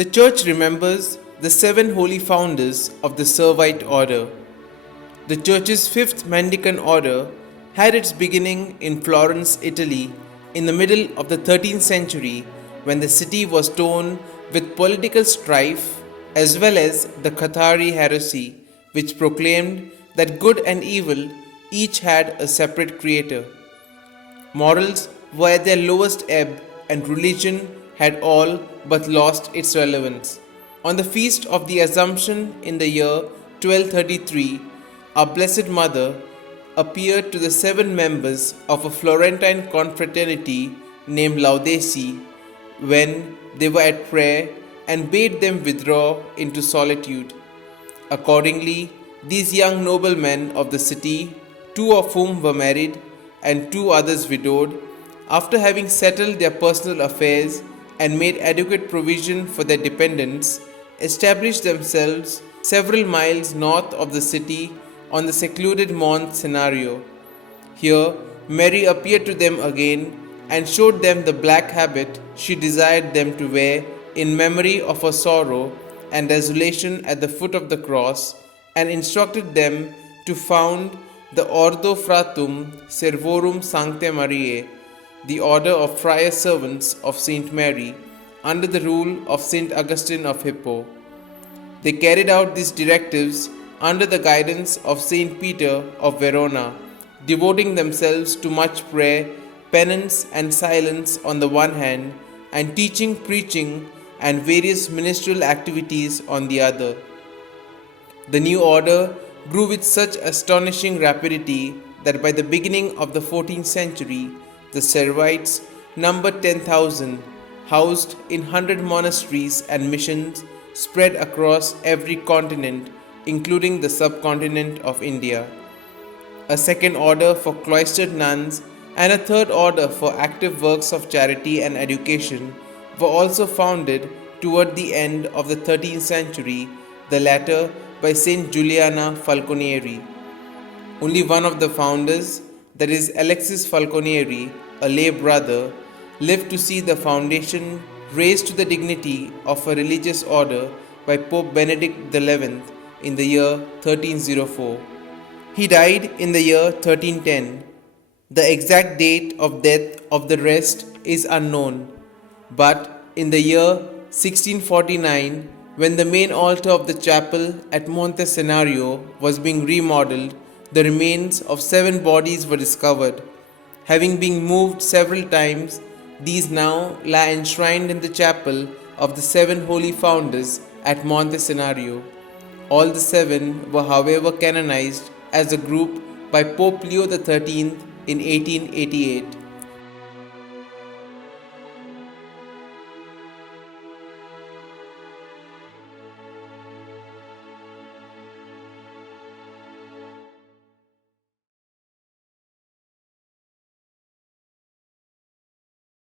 The Church remembers the 7 holy founders of the Servite Order. The Church's 5th Mendicant Order had its beginning in Florence, Italy, in the middle of the 13th century when the city was torn with political strife as well as the Cathari heresy, which proclaimed that good and evil each had a separate creator. Morals were at their lowest ebb and religion had all but lost its relevance. On the feast of the Assumption in the year 1233, our Blessed Mother appeared to the 7 members of a Florentine confraternity named Laudesi when they were at prayer and bade them withdraw into solitude. Accordingly, these young noblemen of the city, 2 of whom were married and 2 others widowed, after having settled their personal affairs and made adequate provision for their dependents, established themselves several miles north of the city on the secluded Mont Scenario. Here, Mary appeared to them again and showed them the black habit she desired them to wear in memory of her sorrow and desolation at the foot of the cross, and instructed them to found the Ordo Fratum Servorum Sanctae Mariae, the order of friar servants of Saint Mary, under the rule of Saint Augustine of Hippo. They carried out these directives under the guidance of Saint Peter of Verona, devoting themselves to much prayer, penance, and silence on the one hand, and teaching, preaching, and various ministerial activities on the other. The new order grew with such astonishing rapidity that by the beginning of the 14th century, the Servites numbered 10,000, housed in 100 monasteries and missions spread across every continent, including the subcontinent of India. A second order for cloistered nuns and a third order for active works of charity and education were also founded toward the end of the 13th century, the latter by Saint Giuliana Falconieri. Only one of the founders, that is Alexis Falconieri, a lay brother, lived to see the foundation raised to the dignity of a religious order by Pope Benedict XI in the year 1304. He died in the year 1310. The exact date of death of the rest is unknown, but in the year 1649, when the main altar of the chapel at Monte Scenario was being remodeled, the remains of 7 bodies were discovered. Having been moved several times, these now lie enshrined in the chapel of the 7 holy founders at Monte Scenario. All the 7 were however canonized as a group by Pope Leo XIII in 1888.